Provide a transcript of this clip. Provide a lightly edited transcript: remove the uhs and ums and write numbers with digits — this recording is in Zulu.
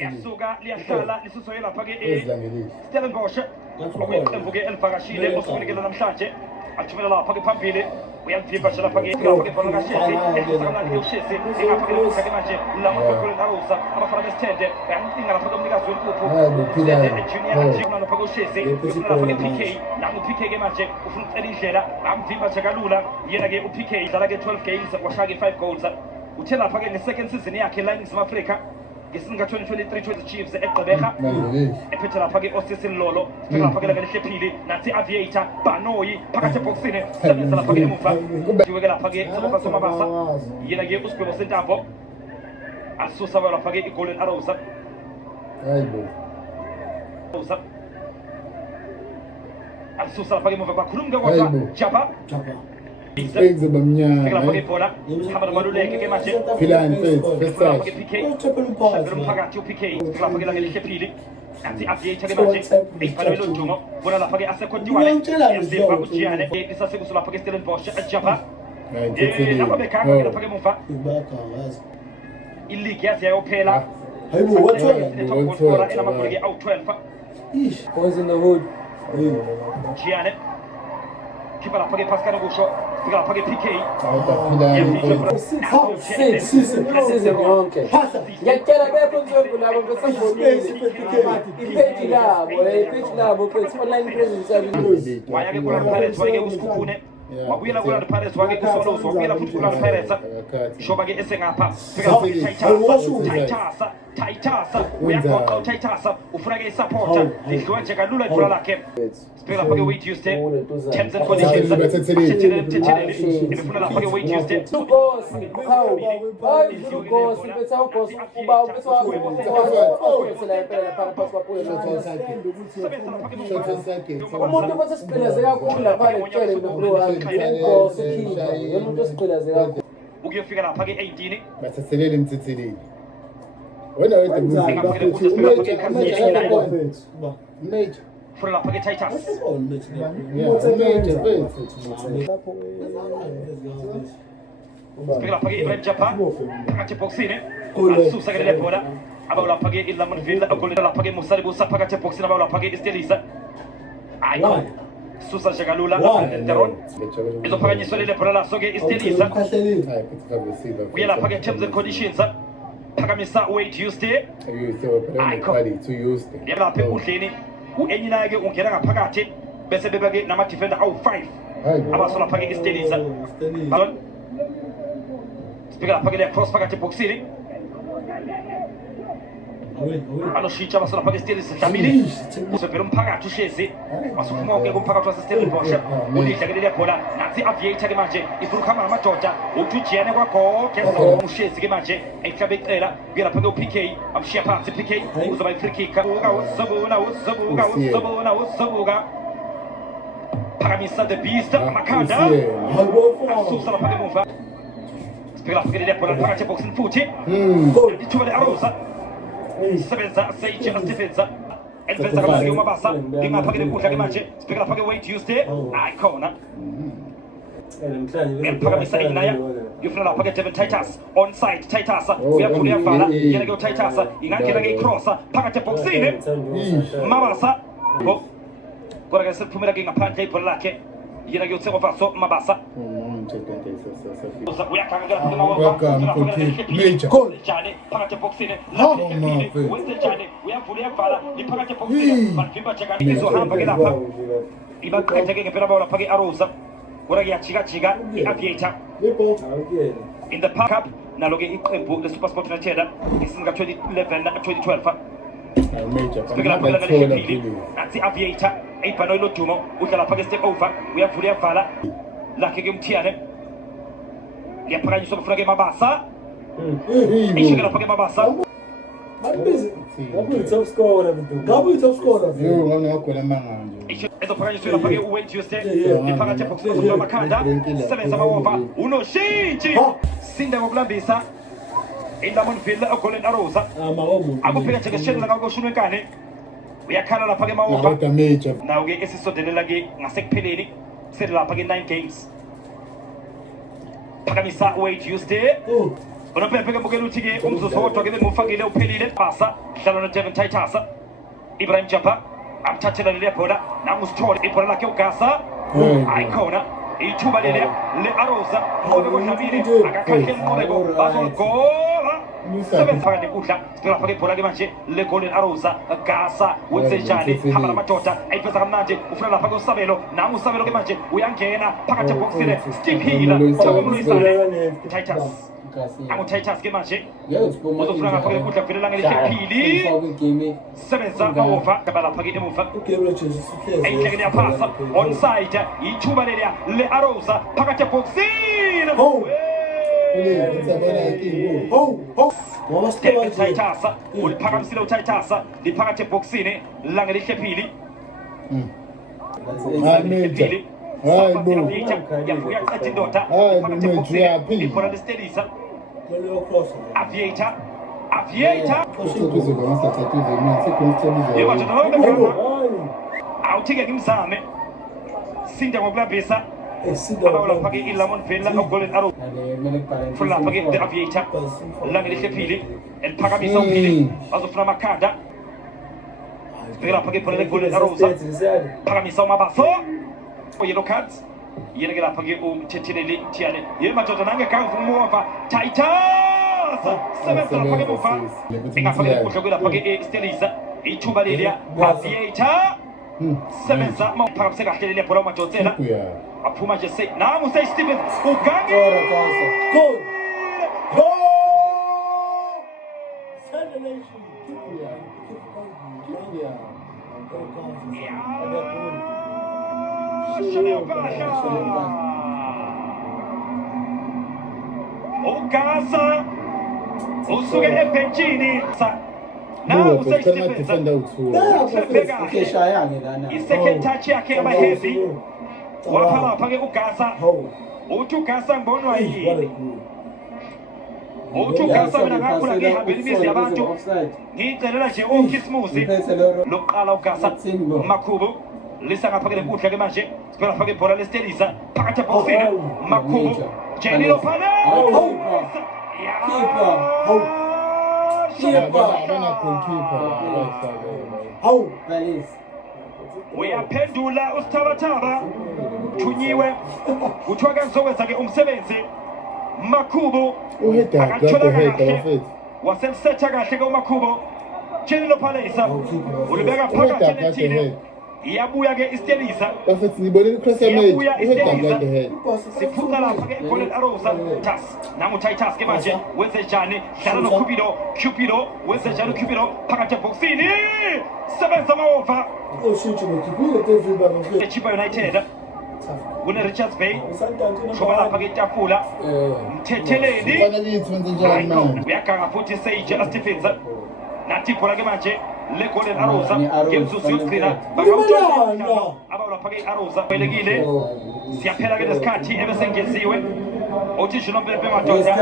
yasuka liyahlala lisusoye lapha-ke Stellenbosch okwemvuke elivakashile osukunikela namhlanje athumela lapha-ke phambili uyamvimba nje lapha-ke ibhola kaShezi esakamnandi-ke uShezi ingapha-ke lokutha-ke manje lamoGolden Arrows abafana besithende bayamcinga lapha-ke umnikazi wenkuphu junior lapha-ke uShezi lapha-ke PK nangu PK-ke manje ufuna ukucela indlela bamvimba nje kalula yena-ke uPK idlala-ke 12 games washaya-ke 5 goals uthe lapha-ke nge-second season yakhe la eNingizimu Afrika ngesinga 2023 Chiefs egqebeha ephethe lapha-ke Osisi Lolo fika lapha-ke lakelihle phili nathi Aviator Banoyi phakathi ebhokisini sebenza lapha-ke emuva jiweke lapha-ke soboka somabasa yena-ke usigwebo sentambo asusa lapha-ke iGolden Arrows asusa lapha-ke emuva bakhuluma-ke kodwa Jabba Things abamnyama. Lapha-ke ibhola hamba nobaluleke-ke manje Philani first lapha-ke PK umphakathi uPK lapha-ke lakelihle phili nathi Aviator-ke manje eyibhalwe lodumo bona lapha-ke asekho Diwane yaziva uJiyane isasekuso lapha-ke Stellenbosch Jabba lapha bekhanga-ke lapha-ke emuva iligi yazi yayophela enamagoli-ke awu-12 Boys in the hood. Jiyane khipha lapha-ke Pascal kusho fika lapha-ke PK Season yonke. Ngiyakutshela bepho nzombu labo besabonile. Ipeji labo phethe online presence yabo. waya-ke kuLorlando Pirates wake uSikhukhune wabuyela kuLorlando Pirates wake uSolozo wabuyela futhi kuLorlando Pirates ishoba-ke esengapha fika lapha-ke Taitasa uyagoqa uTaitasa ufuna-ke isapota lidliwa nje kalula ibhola lakhe sibheka lapha-ke Wade Tuesday terms and conditions athethelele ebefuna lapha-ke Wade Tuesday Lugosi, hawu. Hayi Lugosi bethe ugosi uba ubethe umuntu bese siqhelaze kakhulu lapha lekutshele ugosi khipha yena umuntu osiqhelaze kakhulu ukuyofika lapha-ke 18 bathathelele emthitheleni. Wena wethu Major. funa lapha-ke Titus Major sibheka lapha-ke Ibrahim Jabba phakathi ebhokisini asusa-ke lele bhola abawu lapha-ke iLamontville agolile lapha-ke Musali Busa phakathi ebhokisini abawu lapha-ke iStelisa hayi susa nje kalula Deron izophakanyiswa lele bhola laso-ke iStelisa kuye lapha-ke terms and conditions phakamisa Wade Tuesday lapha enkundleni u-enyina-ke ungena ngaphakathi bese beba-ke nama-defender awu-5 abaso lapha-ke iStelisa sibheka lapha-ke le-cross phakathi ebhokisini anoshintsha abaso lapha-ke iStelisa Dlamini uzobhela umphakathi uShezi wasuphuma-ke kumphakathi waseStellenbosch ulidla-ke lele bhola nathi i-Aviator-ke manje ifuna ukuhamba ngamadoda uthi uJiyane kwagoge uShezi-ke manje ehlabe icela kuye lapha-ke uPK amshiya phansi PK uzoba i-free kick uzobuka phakamisa the beast amakhanda asusa lapha-ke emuva sibheka lapha-ke lele bhola phakathi ebhokisini futhi ithuba le-Arrows sebenza Sage Stevens eliveza kamnandi-ke umabasa ngingapha-ke lenkundla-ke manje sibheka lapha-ke Wade Tuesday hayi khona uyaphakamisa inaya uyofuna lapha-ke Devin Titus onside Titus uyaphula uyavala yena-ke uTitus ingangena-ke icrossa phakathi ebhokisini mabasa kodwa-ke seliphumela-ke ngaphandle ibhola lakhe yena-ke uTsegovaso mabasa uyakhangakanjani phakathi ebhokisini wenzenjani uyavula uyavala liphakathi ebhokisini balivimba nje izohamba-ke lapha ibaqede-ke ngempela bawo lapha-ke i-Arrows kodwa-ke yajika-jika i-Aviator in the Park Cup nalo-ke iqembu le-Supersport United isizini ka-2011 2012 sibheke lapha lakalihle phili nathi i-Aviator eyibhanoyi lodumo udla lapha-ke step over uyavula uyavala lakhe-ke umthiyane liyaphakanyiswa bafuna-ke mabasa ishike lapha-ke mabasa ezophakanyiswe lapha-ke uWade Tuesday iphakathi ebhokisini amakhanda sebenza amawova unoshintshi sinda ngokulambisa iLamontville Golden Arrows akufika nje ngesisheni langakoshuni wenkane uyakhala lapha-ke mawova nawo-ke esisondelela-ke ngasekupheleni sele lapha-ke 9 games phakamisa Wade Tuesday unopepe ke bukela uthi-ke umzuzu wodwa-ke bemufakile uphelile basa dlala noDevin Titus. Ibrahim Japa amthathela leli bhola nangusithole ibhola lakhe uGasa ayikhona ithuba leli le-Arosa Nqobeko Dlamini akakhahle Nqobeko bazoligola sebenza phakathi enkundla sibheka lapha ibhola-ke manje le-Golden Arosa Gasa wenzenjani hamba namadoda ayifeza kamnandi ufuna lapha usabelo usabelo-ke manje uyangena phakathi ebhokisini Stiphila sokomluisane Titus Titus ke manje uzofuna ngapha enkundla kuvelela ngelihle sebenza over lapha ke emuva eyinhlekeni yaphasa onside ithuba leliya le-Arosa phakathi ebhokisini Titus uliphakamisile uTitus liphakathi ebhokisini langelihle phili yavuya qeda indoda phakathi ebhokisini ibhola lestelisa Aviator awuthi-ke ngimzame sinde ngokulambisa abawulaphake iLamon Vela oGolden Arrow fulapha-ke the Aviator langelihle phili eliphakamisa uphili bazofuna amakhanda sibheke lapha-ke ibhola leGolden Arrows phakamisa uMabaso yellow cards yena-ke lapha-ke umthetheleli Mthiyane yena madoda nangegavu umuva Titus sebenza lapha-ke emuva engapha-ke enkundla kwelapha-ke Stelisa ithuba leliya Aviator sebenza mawuphakamise kahle leliya bhola uMadonsela aphuma nje nangu Stephen ugange uGasa usuke ebhenjini nawu Stephen i-second touch yakhe yama-heavy wapha lapha-ke uGasa uthi uGasa ngibonwa yini uthi uGasa mina ngakhula ngihambela imizi yabantu ngiyicelela nje ukhisimusi lokuqala uGasa Makhubu lisa ngapha-ke lenkundla-ke manje sibheka lapha-ke ibhola lestelisa phakathi ebhokisini Makhubu Jenilo phane uyaphendula usithabathaba thunyiwe kuthiwa kazokwenza-ke umsebenzi Makhubu akatholanga kahle wasemsetha kahle-ke uMakhubu Jenilo Palesa ulibeka phakathi nethile iyabuya-ke istelisa iyabuya istelisa siphuca lapha-ke eGolden Arrows Titus nangu-Titus-ke manje wenzenjani dlala noCupido wenzenjani uCupido phakathi ebhokisini sebenza ama-over eChippa United kune-Richards Bay shoba lapha-ke itafula mthetheleni uyaganga futhi Sage Stephens nathi ibhola-ke manje le-Golden Arrows ngemzuzu yokugcina abawulapha-ke i-Arrows kwelekile siyaphela-ke nesikhathi ebesengeziwe uthi Juno Mpempe madoda